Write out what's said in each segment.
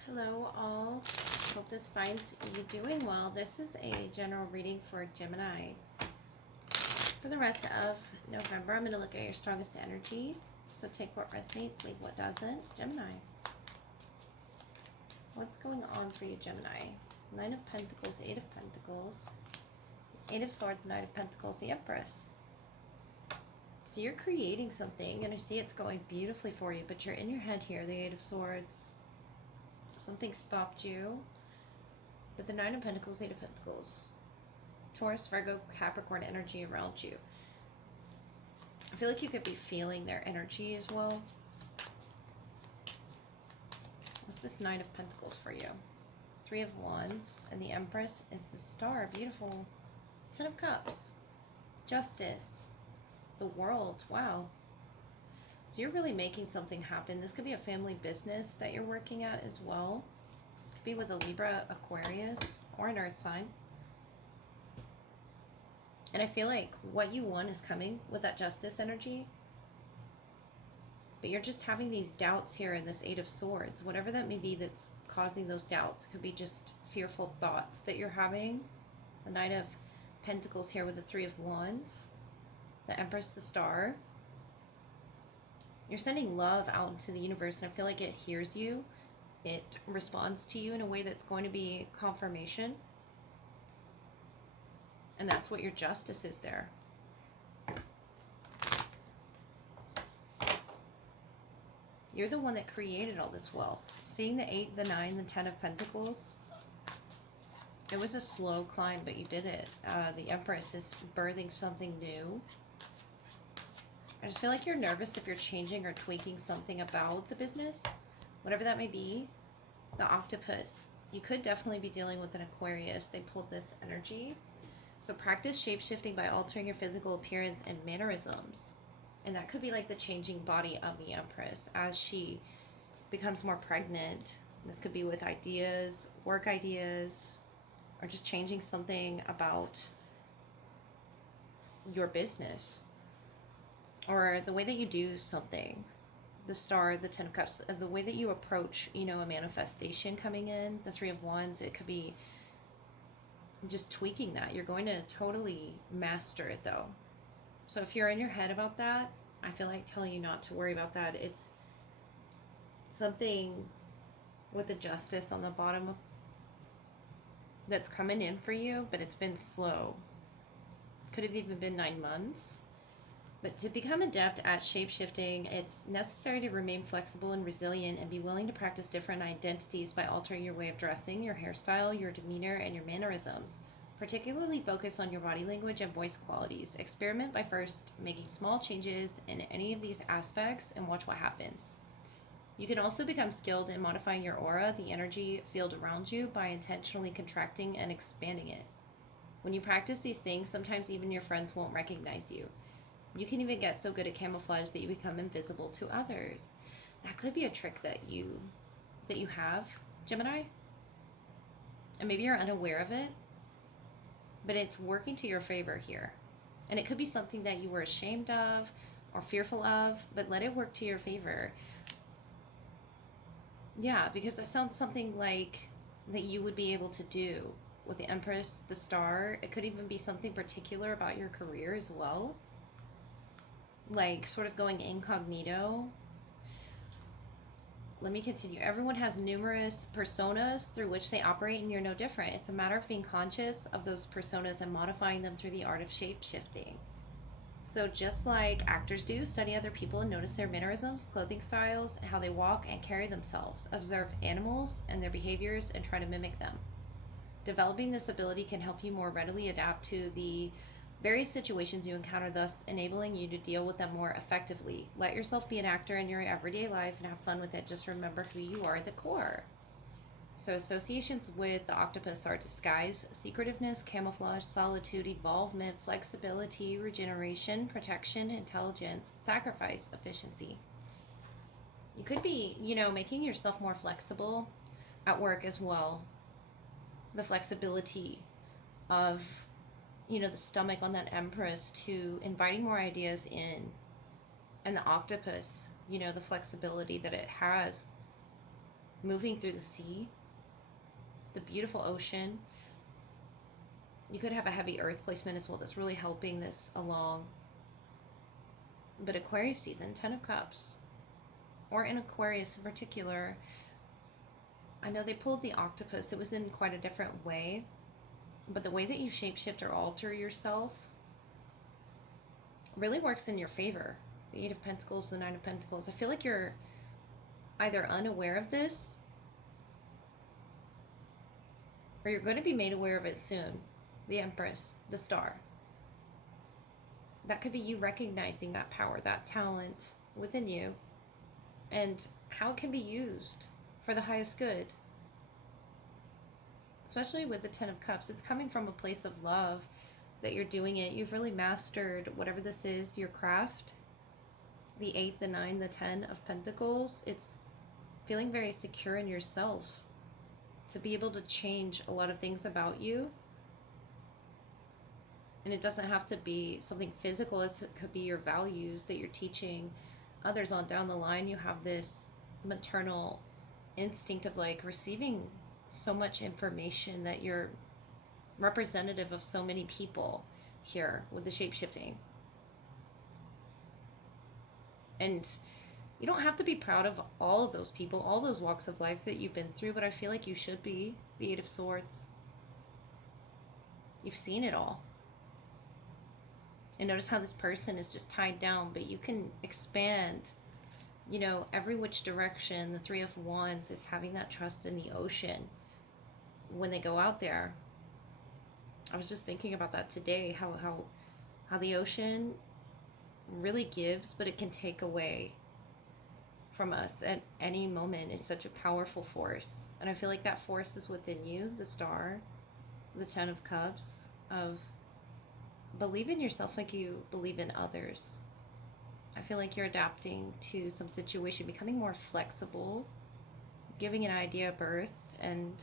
Hello all, hope this finds you doing well. This is a general reading for Gemini. For the rest of November, I'm going to look at your strongest energy. So take what resonates, leave what doesn't. Gemini. What's going on for you, Gemini? Nine of Pentacles, Eight of Pentacles, Eight of Swords, Knight of Pentacles, the Empress. So you're creating something, and I see it's going beautifully for you, but you're in your head here, the Eight of Swords. Something stopped you. But the Nine of Pentacles, Eight of Pentacles. Taurus, Virgo, Capricorn energy around you. I feel like you could be feeling their energy as well. What's this Nine of Pentacles for you? Three of Wands, and the Empress is the Star. Beautiful. Ten of Cups. Justice. The World. Wow. So you're really making something happen. This could be a family business that you're working at as well. Could be with a Libra, Aquarius, or an Earth sign. And I feel like what you want is coming with that Justice energy. But you're just having these doubts here in this Eight of Swords. Whatever that may be that's causing those doubts. It could be just fearful thoughts that you're having. The Knight of Pentacles here with the Three of Wands. The Empress, the Star. You're sending love out into the universe, and I feel like it hears you. It responds to you in a way that's going to be confirmation. And that's what your justice is there. You're the one that created all this wealth. Seeing the 8, the 9, the 10 of Pentacles. It was a slow climb, but you did it. The Empress is birthing something new. I just feel like you're nervous if you're changing or tweaking something about the business. Whatever that may be. The Octopus. You could definitely be dealing with an Aquarius. They pulled this energy. So practice shape-shifting by altering your physical appearance and mannerisms. And that could be like the changing body of the Empress as she becomes more pregnant. This could be with ideas, work ideas, or just changing something about your business. Or the way that you do something. The Star, the Ten of Cups, the way that you approach, a manifestation coming in. The Three of Wands, it could be just tweaking that. You're going to totally master it though. So if you're in your head about that, I feel like telling you not to worry about that. It's something with the Justice on the bottom that's coming in for you, but it's been slow. Could have even been 9 months. But to become adept at shape-shifting, it's necessary to remain flexible and resilient and be willing to practice different identities by altering your way of dressing, your hairstyle, your demeanor, and your mannerisms. Particularly focus on your body language and voice qualities. Experiment by first making small changes in any of these aspects and watch what happens. You can also become skilled in modifying your aura, the energy field around you, by intentionally contracting and expanding it. When you practice these things, sometimes even your friends won't recognize you. You can even get so good at camouflage that you become invisible to others. That could be a trick that you have, Gemini. And maybe you're unaware of it, but it's working to your favor here. And it could be something that you were ashamed of or fearful of, but let it work to your favor. Yeah, because that sounds something like that you would be able to do with the Empress, the Star. It could even be something particular about your career as well. Like sort of going incognito. Let me continue. Everyone has numerous personas through which they operate, and you're no different. It's a matter of being conscious of those personas and modifying them through the art of shape-shifting. So just like actors do, study other people and notice their mannerisms, clothing styles, how they walk and carry themselves. Observe animals and their behaviors and try to mimic them. Developing this ability can help you more readily adapt to the various situations you encounter, thus enabling you to deal with them more effectively. Let yourself be an actor in your everyday life and have fun with it. Just remember who you are at the core. So associations with the Octopus are disguise, secretiveness, camouflage, solitude, evolvement, flexibility, regeneration, protection, intelligence, sacrifice, efficiency. You could be, making yourself more flexible at work as well. The flexibility of the stomach on that Empress to inviting more ideas in. And the Octopus, the flexibility that it has moving through the sea, the beautiful ocean. You could have a heavy earth placement as well that's really helping this along. But Aquarius season, 10 of Cups, or in Aquarius in particular, I know they pulled the octopus. It was in quite a different way, but the way that you shapeshift or alter yourself really works in your favor. The 8 of Pentacles, the 9 of Pentacles. I feel like you're either unaware of this, or you're going to be made aware of it soon. The Empress, the Star. That could be you recognizing that power, that talent within you, and how it can be used for the highest good. Especially with the 10 of Cups. It's coming from a place of love that you're doing it. You've really mastered whatever this is, your craft. The 8, the 9, the 10 of Pentacles. It's feeling very secure in yourself to be able to change a lot of things about you. And it doesn't have to be something physical. It could be your values that you're teaching others on down the line. You have this maternal instinct of like receiving so much information that you're representative of so many people here with the shape-shifting. And you don't have to be proud of all of those people, all those walks of life that you've been through, but I feel like you should be. The 8 of Swords. You've seen it all. And notice how this person is just tied down, but you can expand, you know, every which direction. The 3 of Wands is having that trust in the ocean when they go out there. I was just thinking about that today, how the ocean really gives, but it can take away from us at any moment. It's such a powerful force. And I feel like that force is within you, the Star, the 10 of Cups, of believe in yourself like you believe in others. I feel like you're adapting to some situation, becoming more flexible, giving an idea birth, and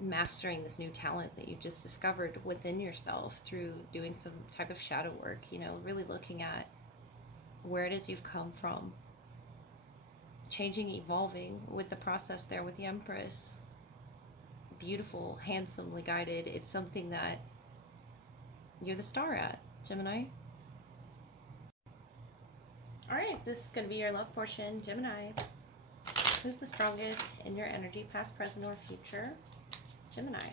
mastering this new talent that you've just discovered within yourself through doing some type of shadow work, you know, really looking at where it is you've come from, changing, evolving with the process there with the Empress. Beautiful, handsomely guided. It's something that you're the star at, Gemini. All right, this is going to be your love portion, Gemini. Who's the strongest in your energy, past, present, or future? Gemini.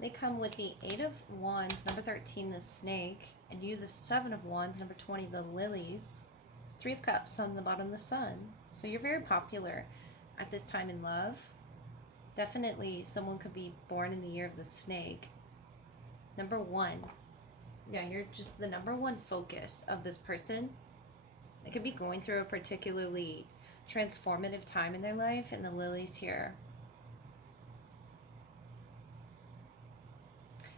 They come with the 8 of Wands, number 13, the Snake, and you, the 7 of Wands, number 20, the Lilies, 3 of Cups on the bottom, the Sun. So you're very popular at this time in love. Definitely someone could be born in the year of the Snake. Number 1. Yeah, you're just the number 1 focus of this person. They could be going through a particularly transformative time in their life, and the Lilies here.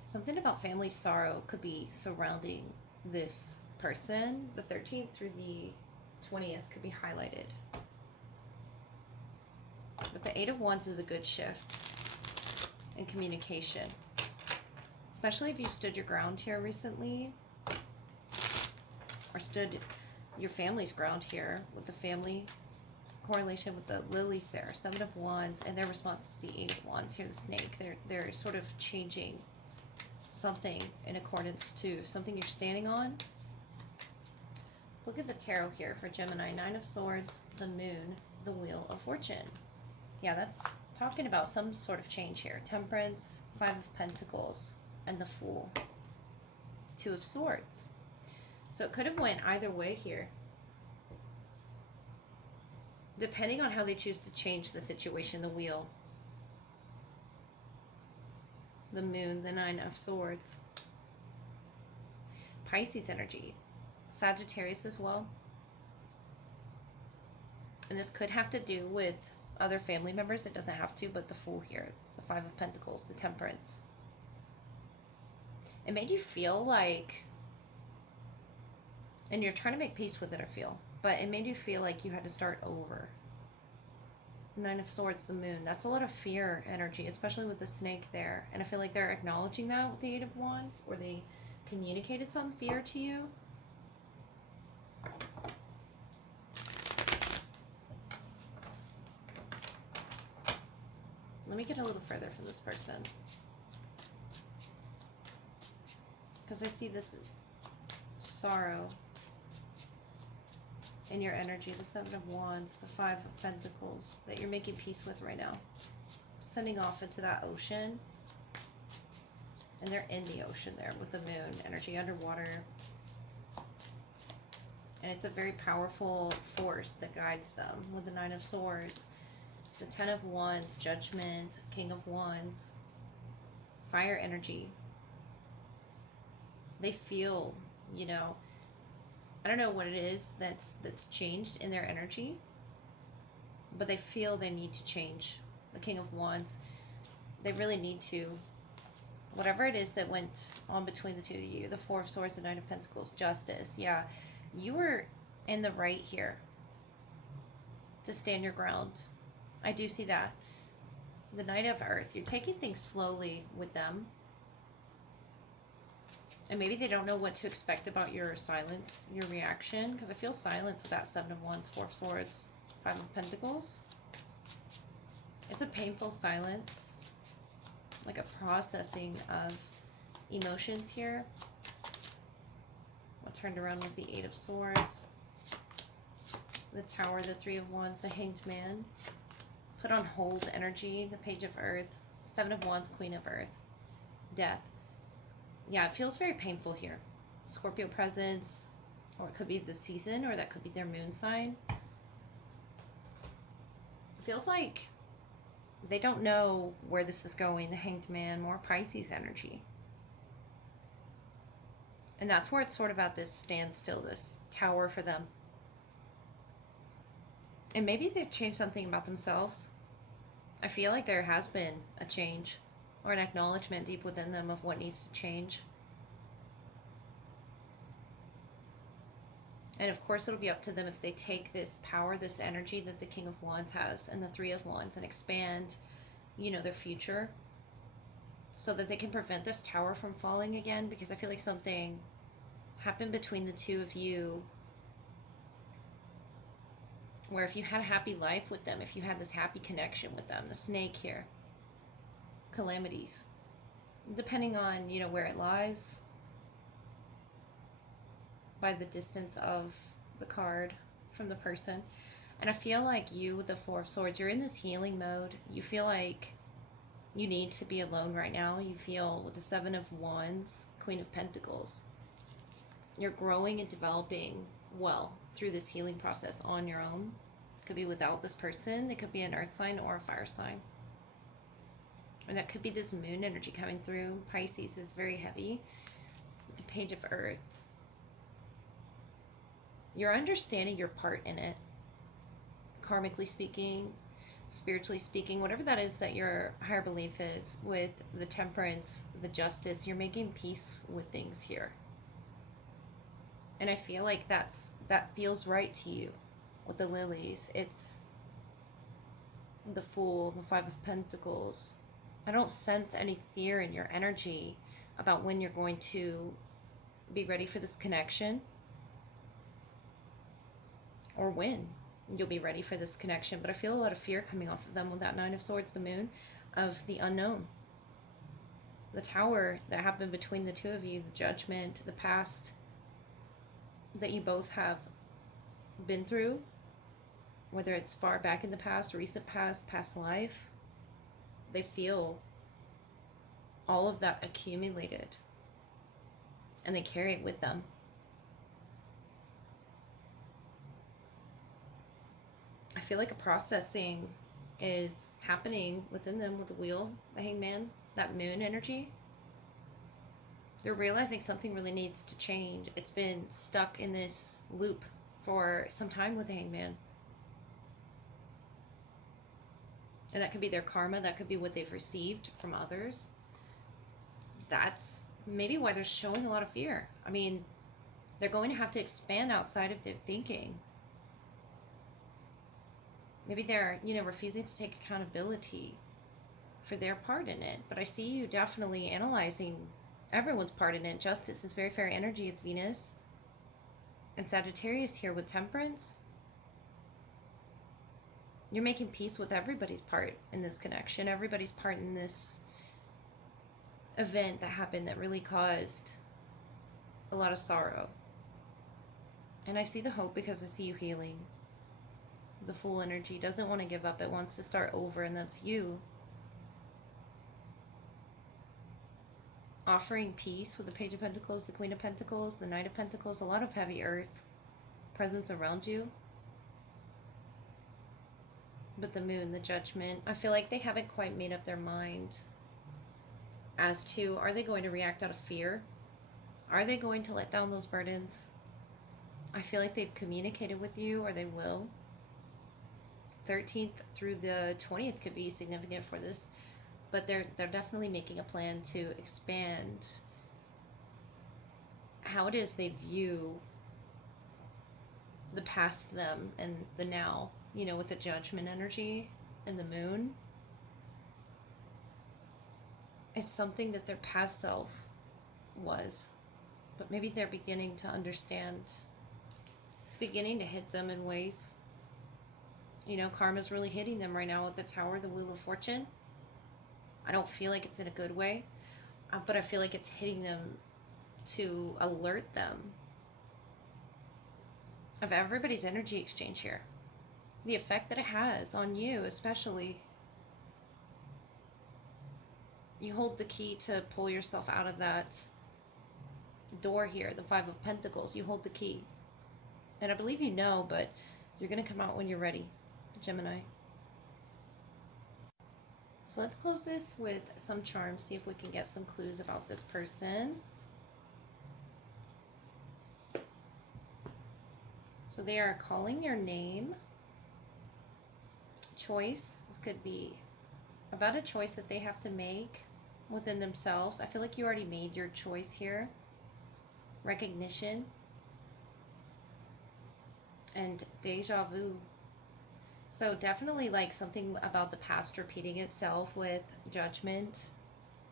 Something about family sorrow could be surrounding this person. The 13th through the 20th could be highlighted. But the 8 of Wands is a good shift in communication. Especially if you stood your ground here recently. Or stood your family's ground here with the family correlation with the Lilies there. 7 of Wands, and their response is the 8 of Wands. Here the Snake. They're sort of changing something in accordance to something you're standing on. Look at the tarot here for Gemini. 9 of Swords, the Moon, the Wheel of Fortune. Yeah, that's talking about some sort of change here. Temperance, 5 of Pentacles, and the Fool. 2 of Swords. So it could have went either way here. Depending on how they choose to change the situation, the Wheel. The Moon, the 9 of Swords. Pisces energy. Sagittarius as well. And this could have to do with other family members. It doesn't have to, but the Fool here. The 5 of Pentacles, the Temperance. It made you feel like, and you're trying to make peace with it, I feel, but it made you feel like you had to start over. 9 of Swords, the Moon. That's a lot of fear energy, especially with the Snake there. And I feel like they're acknowledging that with the 8 of Wands, or they communicated some fear to you. Let me get a little further from this person. Because I see this sorrow in your energy. The Seven of Wands, the Five of Pentacles that you're making peace with right now. Sending off into that ocean. And they're in the ocean there with the moon energy underwater. And it's a very powerful force that guides them with the Nine of Swords. The Ten of Wands, Judgment, King of Wands, fire energy. They feel, you know, I don't know what it is that's changed in their energy, but they feel they need to change. The King of Wands, they really need to. Whatever it is that went on between the two of you, the Four of Swords, the Nine of Pentacles, justice, yeah, you were in the right here to stand your ground. I do see that. The Knight of Earth, you're taking things slowly with them. And maybe they don't know what to expect about your silence, your reaction, because I feel silence with that Seven of Wands, Four of Swords, Five of Pentacles. It's a painful silence, like a processing of emotions here. What turned around was the Eight of Swords, the Tower, the Three of Wands, the Hanged Man. Put on hold energy, the Page of Earth, Seven of Wands, Queen of Earth, death. Yeah, it feels very painful here. Scorpio presence, or it could be the season, or that could be their moon sign. It feels like they don't know where this is going. The Hanged Man, more Pisces energy. And that's where it's sort of at this standstill, this tower for them. And maybe they've changed something about themselves. I feel like there has been a change or an acknowledgement deep within them of what needs to change. And of course it'll be up to them if they take this power, this energy that the King of Wands has and the Three of Wands and expand, you know, their future so that they can prevent this tower from falling again, because I feel like something happened between the two of you where if you had a happy life with them, if you had this happy connection with them, the snake here, calamities, depending on, you know, where it lies, by the distance of the card from the person. And I feel like you with the Four of Swords, you're in this healing mode. You feel like you need to be alone right now. You feel with the Seven of Wands, Queen of Pentacles, you're growing and developing well through this healing process on your own. Could be without this person. It could be an earth sign or a fire sign. And that could be this moon energy coming through. Pisces is very heavy. With the Page of Earth. You're understanding your part in it. Karmically speaking, spiritually speaking, whatever that is that your higher belief is. With the Temperance, the Justice, you're making peace with things here. And I feel like that feels right to you. With the Lilies, it's the Fool, the Five of Pentacles. I don't sense any fear in your energy about when you're going to be ready for this connection, or when you'll be ready for this connection. But I feel a lot of fear coming off of them with that Nine of Swords, the moon, of the unknown. The tower that happened between the two of you, the judgment, the past that you both have been through, whether it's far back in the past, recent past, past life. They feel all of that accumulated and they carry it with them. I feel like a processing is happening within them with the Wheel, the Hangman, that moon energy. They're realizing something really needs to change. It's been stuck in this loop for some time with the Hangman. And that could be their karma. That could be what they've received from others. That's maybe why they're showing a lot of fear. I mean, they're going to have to expand outside of their thinking. Maybe they're, you know, refusing to take accountability for their part in it. But I see you definitely analyzing everyone's part in it. Justice is very fair energy. It's Venus. And Sagittarius here with Temperance. You're making peace with everybody's part in this connection, everybody's part in this event that happened that really caused a lot of sorrow. And I see the hope because I see you healing. The Fool energy doesn't want to give up. It wants to start over, and that's you. Offering peace with the Page of Pentacles, the Queen of Pentacles, the Knight of Pentacles, a lot of heavy earth presence around you. But the Moon, the Judgment, I feel like they haven't quite made up their mind as to, are they going to react out of fear? Are they going to let down those burdens? I feel like they've communicated with you, or they will. 13th through the 20th could be significant for this, but they're definitely making a plan to expand how it is they view the past them and the now, you know, with the Judgment energy and the Moon. It's something that their past self was, but maybe they're beginning to understand. It's beginning to hit them in ways. You know, karma's really hitting them right now with the Tower, the Wheel of Fortune. I don't feel like it's in a good way, but I feel like it's hitting them to alert them of everybody's energy exchange here. The effect that it has on you, especially. You hold the key to pull yourself out of that door here, the Five of Pentacles. You hold the key. And I believe you know, but you're going to come out when you're ready, Gemini. So let's close this with some charms, see if we can get some clues about this person. So they are calling your name. Choice. This could be about a choice that they have to make within themselves. I feel like you already made your choice here. Recognition. And deja vu. So definitely like something about the past repeating itself with Judgment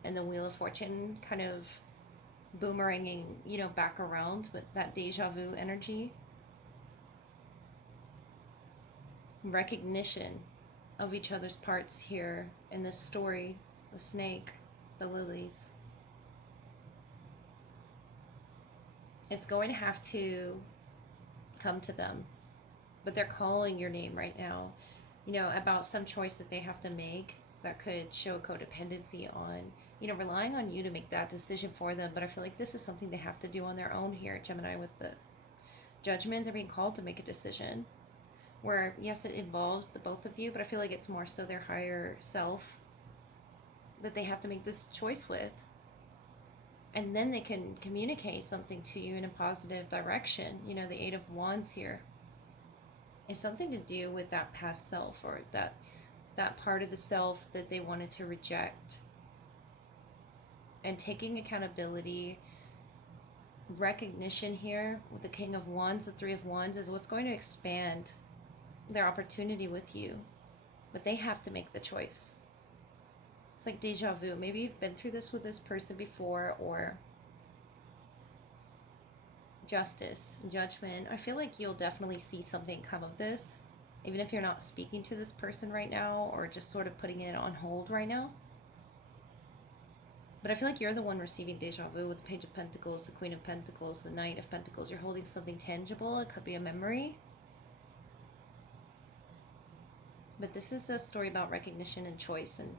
and the Wheel of Fortune kind of boomeranging, you know, back around with that deja vu energy. Recognition of each other's parts here in this story. The snake, the lilies. It's going to have to come to them, but they're calling your name right now, you know, about some choice that they have to make that could show codependency on, you know, relying on you to make that decision for them. But I feel like this is something they have to do on their own here, Gemini, with the Judgment. They're being called to make a decision where, yes, it involves the both of you, but I feel like it's more so their higher self that they have to make this choice with. And then they can communicate something to you in a positive direction. You know, the Eight of Wands here is something to do with that past self, or that part of the self that they wanted to reject. And taking accountability, recognition here with the King of Wands, the Three of Wands, is what's going to expand their opportunity with you. But they have to make the choice. It's like deja vu. Maybe you've been through this with this person before, or Justice, Judgment. I feel like you'll definitely see something come of this, even if you're not speaking to this person right now, or just sort of putting it on hold right now. But I feel like you're the one receiving deja vu with the Page of Pentacles, the Queen of Pentacles, the Knight of Pentacles. You're holding something tangible. It could be a memory. But this is a story about recognition and choice. And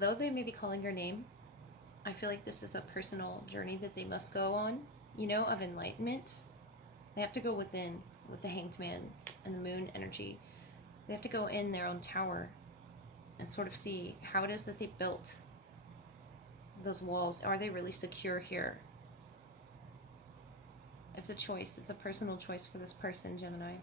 though they may be calling your name, I feel like this is a personal journey that they must go on, you know, of enlightenment. They have to go within with the Hanged Man and the Moon energy. They have to go in their own tower and sort of see how it is that they built those walls. Are they really secure here? It's a choice. It's a personal choice for this person, Gemini.